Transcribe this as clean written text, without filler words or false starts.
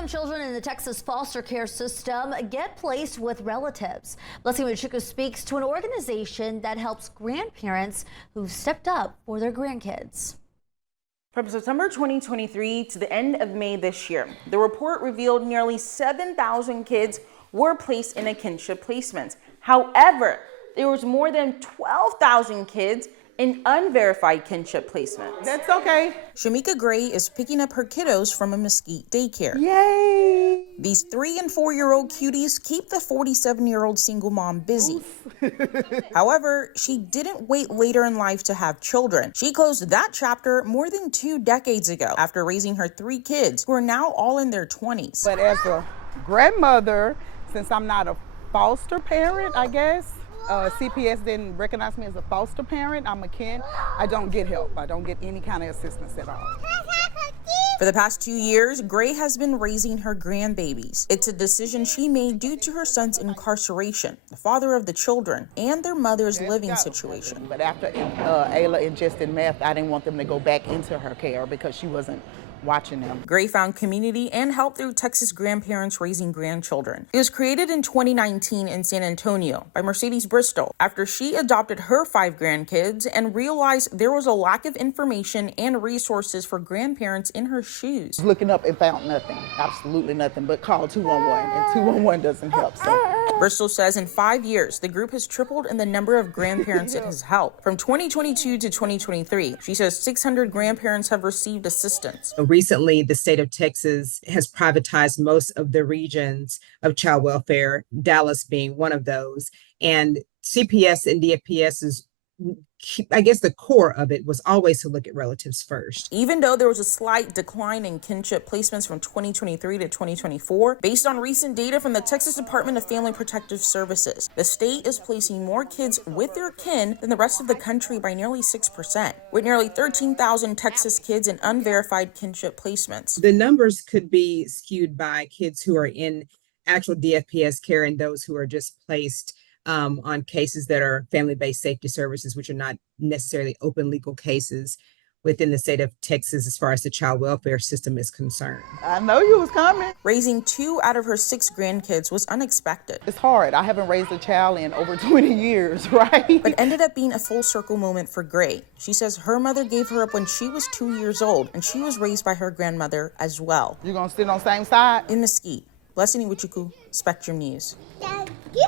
Some children in the Texas foster care system get placed with relatives. Blessing Machuca speaks to an organization that helps grandparents who've stepped up for their grandkids. From September 2023 to the end of May this year, the report revealed nearly 7,000 kids were placed in a kinship placement. However, there was more than 12,000 kids in unverified kinship placements. That's okay. Shamika Gray is picking up her kiddos from a Mesquite daycare. Yay! These 3- and 4-year-old cuties keep the 47-year-old single mom busy. However, she didn't wait later in life to have children. She closed that chapter more than 2 decades ago after raising her 3 kids, who are now all in their 20s. But as a grandmother, since I'm not a foster parent, I guess, CPS didn't recognize me as a foster parent. I'm a kin. I don't get help. I don't get any kind of assistance at all. For the past 2 years, Gray has been raising her grandbabies. It's a decision she made due to her son's incarceration, the father of the children, and their mother's living situation. But after Ayla ingested meth, I didn't want them to go back into her care because she wasn't watching them. Gray found community and help through Texas Grandparents Raising Grandchildren. It was created in 2019 in San Antonio by Mercedes Bristol after she adopted her 5 grandkids and realized there was a lack of information and resources for grandparents in her shoes. Looking up and found nothing, absolutely nothing, but called 211, and 211 doesn't help. So Bristol says in 5 years, the group has tripled in the number of grandparents it has helped. From 2022 to 2023, she says 600 grandparents have received assistance. Recently, the state of Texas has privatized most of the regions of child welfare, Dallas being one of those. And CPS and DFPS is, I guess the core of it was always to look at relatives first. Even though there was a slight decline in kinship placements from 2023 to 2024, based on recent data from the Texas Department of Family Protective Services, the state is placing more kids with their kin than the rest of the country by nearly 6%, with nearly 13,000 Texas kids in unverified kinship placements. The numbers could be skewed by kids who are in actual DFPS care and those who are just placed on cases that are family-based safety services, which are not necessarily open legal cases within the state of Texas as far as the child welfare system is concerned. I know you was coming. Raising 2 out of her 6 grandkids was unexpected. It's hard. I haven't raised a child in over 20 years, right? But ended up being a full circle moment for Gray. She says her mother gave her up when she was 2 years old, and she was raised by her grandmother as well. You gonna sit on the same side? In Mesquite, Blessing Iwichuku, Spectrum News. Thank you.